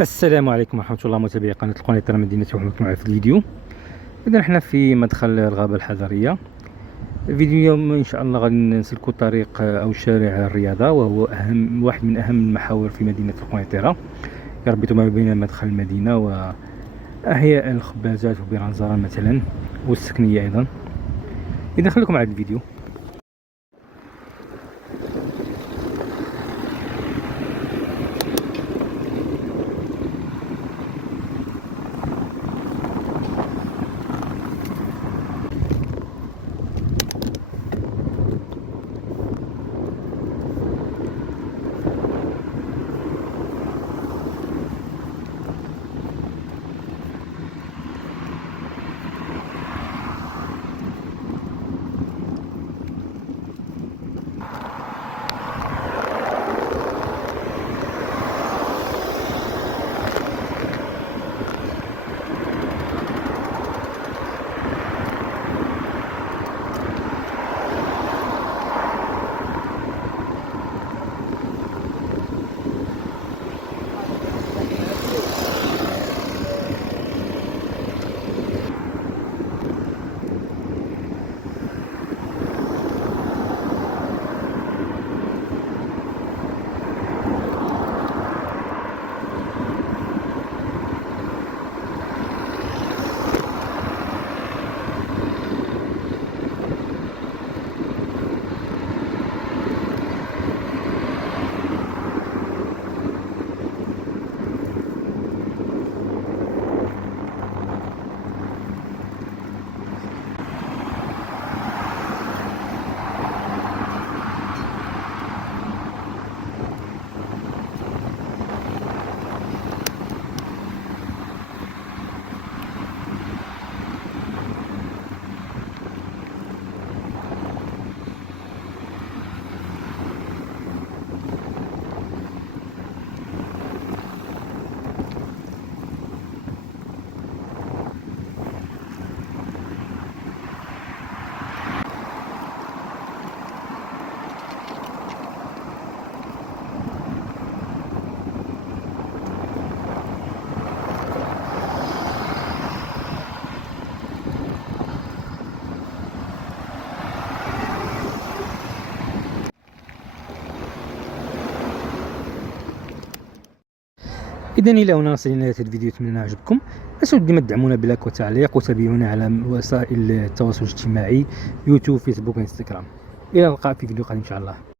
السلام عليكم ورحمة الله متابعي قناة القنيطرة مدينة وحدكم معنا في الفيديو. إذا حنا في مدخل الغابة الحضرية. فيديو اليوم إن شاء الله غادي نسلكوا طريق أو شارع الرياضة، وهو واحد من أهم المحاور في مدينة القنيطرة، يربط ما بين مدخل المدينة وأحياء الخبازات وبرنزران مثلا والسكنية أيضا. إذا خليكم على الفيديو. إذا إلى هنا وصلنا لنهاية الفيديو، أتمنى عجبكم. لا تنسوا ديما تدعمونا بلايك وتعليق، وتابعونا على وسائل التواصل الاجتماعي: يوتيوب، فيسبوك، انستغرام. إلى اللقاء في فيديو قادم إن شاء الله.